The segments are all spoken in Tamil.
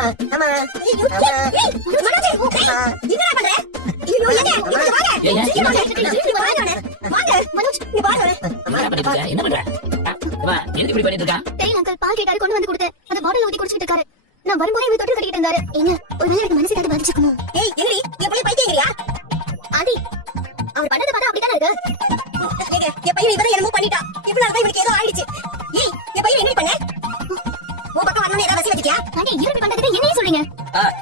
ஆமா ஆமா என்ன பண்ற? ஐயோ ஏங்க இங்க வாங்க வாங்க மனோஜ் இங்க வாங்க. என்ன பண்ற? வா எதுக்கு இப்படி பண்ணிட்டு இருக்கா? தெரியல அங்கிள், பால் கேட்டாரு கொண்டு வந்து கொடுத்தேன். அந்த பாட்டில் ஊத்தி குடிச்சிட்டு இருக்காரு. நான் வரும்போது இவ தொட்டு கட்டிட்டு இருந்தாரு. ஏங்க ஒருவேளை எனக்கு மனசு ஏதாவது பாதிச்சிருக்குமோ? ஏய் என்னடி என் பையன் பைத்தியங்கறியா? ஆதி அவர் பண்ணது பார்த்தா அப்படிதானே இருக்கு. ஏங்க என் பையன் இவரை என்னமோ பண்ணிட்டா. இவ்வளவு நாள் இவனுக்கு ஏதோ ஆயிடுச்சு. ஏய் என் பையன் என்ன பண்ண? உன் பக்கம் வரணும்னு ஏதாவது வசி வச்சியா? ஆண்டி இருப்பி பண்றதுக்கு என்னைய சொல்றீங்க?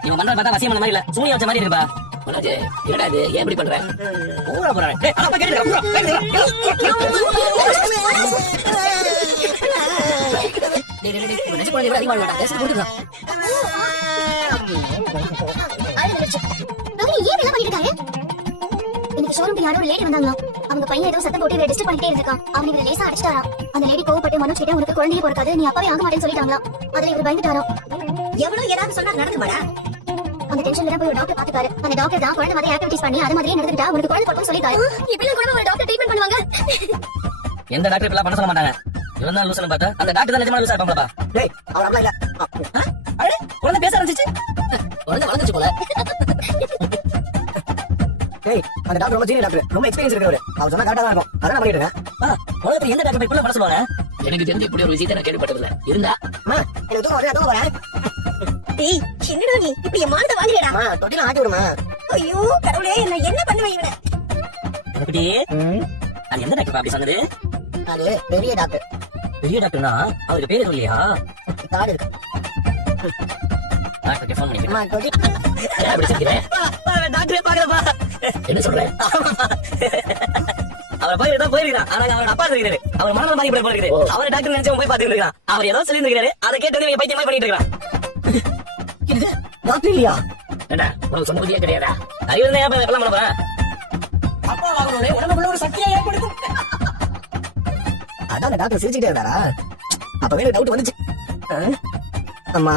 இவன் பண்ற பார்த்தா வசியம் பண்ண மாதிரி இல்ல, சூனியம் வச்ச மாதிரி இருக்குப்பா. மனோஜ் என்னடா இது, ஏன் இப்படி பண்ற? ஊரா போறானே. டேய் அப்பா கேளுடா. நெஞ்சு குழந்தை விட அதிகமா வேண்டாம், பேசி கொடுத்துக்கலாம். ரவி ஏன் இதெல்லாம் பண்ணிட்டு இருக்காரு? இன்னைக்கு ஷோரூம்க்கு யாரோ ஒரு லேடி வந்தாங்களாம். அவங்க பையன் ஏதோ சத்தம் போட்டு இவரை டிஸ்டர்ப் பண்ணிட்டே இருக்கான். அவன் இவரை லேசா அடிச்சிட்டாராம். அந்த லேடி கோவப்பட்டு மனோஜ் கிட்ட உனக்கு குழந்தையே பிறக்காது, நீ அப்பாவே ஆக மாட்டேன்னு சொல்லிட்டாங்களாம். அதுல இவர் பயந்துட்டாராம். எவ்வளவு ஏதாவது சொன்னா நடக்குமாடா? அந்த டென்ஷன்ல தான் போய் ஒரு டாக்டர் பாத்துட்டாரு. அந்த டாக்டர் தான் குழந்தை மாதிரி ஆக்டிவிட்டிஸ் பண்ணி அது மாதிரியே நடந்துட்டா உனக்கு குழந்தை பிறக்கும் சொல்லிட்டாரு. இப்பெல்லாம் கூட ஒரு டாக்டர் ட்ரீட்மெண்ட் பண்ணுவாங்க. எந்த டாக்டர் இப்பெல்லாம் பண்ண சொல்ல மாட்டாங்க. இவன் தான் லூசுன்னு பார்த்தா அந்த டாக்டர் தான் நிஜமா லூசா இருப்பாங்களா? டேய் அவர் அப்படி இல்ல. அடே குழந்தை பேச ஆரம்பிச்சிச்சு. குழந்தை வளர்ந்துச்சு போல. டேய் அந்த டாக்டர் ரொம்ப சீனியர் டாக்டர், ரொம்ப எக்ஸ்பீரியன்ஸ் இருக்கிறவர். அவர் சொன்னா கரெக்டா தான் இருக்கும். அதான் நான் பண்ணிட்டு இருக்கேன். உலகத்துல எந்த டாக்டர் இப்படி பண்ண சொல்லுவாங்க? எனக்கு தெரிஞ்ச இப்படி ஒரு விஷயத்தை நான் கேள்விப்பட்டதில்ல. இருந்தா எனக்கு தூக்கம் வருது, தூங்க வரேன். டேய் என்னடா நீ இப்படி என் மானத்தை வாங்குறடா? தொட்டில ஆட்டி விடுமா? ஐயோ கடவுளே நான் என்ன பண்ணுவேன் இவனை? எப்படி அது எந்த டாக்டர் அப்படி சொன்னது? அது பெரிய டாக்டர். பெரிய டாக்டர்னா அவருக்கு பேரு சொல்லியா? கார்டு இருக்கு. டாக்டருக்கு ஃபோன் பண்ணிக்கிறேன். அம்மா தொட்டி அப்படி சொல்கிறேன். டாக்டரே பாக்கலப்பா. என்ன சொல்றேன்? அவர் போய் தான் போயிருக்கான். ஆனா அவரோட அப்பா இருக்கிறாரு. அவர் மனநல மாதிரி போய் போயிருக்காரு. அவர் டாக்டர் நினைச்சு போய் பாத்துட்டு இருக்கான். அவர் ஏதோ சொல்லி இருக்காரு. அதை கேட்டு நீங்க பைத்தியமா பண்ணிட்டு இருக்கான். இது டாக்டர் இல்லையா? என்ன உனக்கு சொன்ன புதிய கிடையாதா? அறிவு தான் எப்பலாம் பண்ண போறேன். அப்பா அவருடைய உடம்புக்குள்ள ஒரு சக்தியை ஏற்படுத்தும். அதான் அந்த டாக்டர் சிரிச்சுட்டே இருந்தாரா? அப்பவே எனக்கு டவுட் வந்துச்சு. அம்மா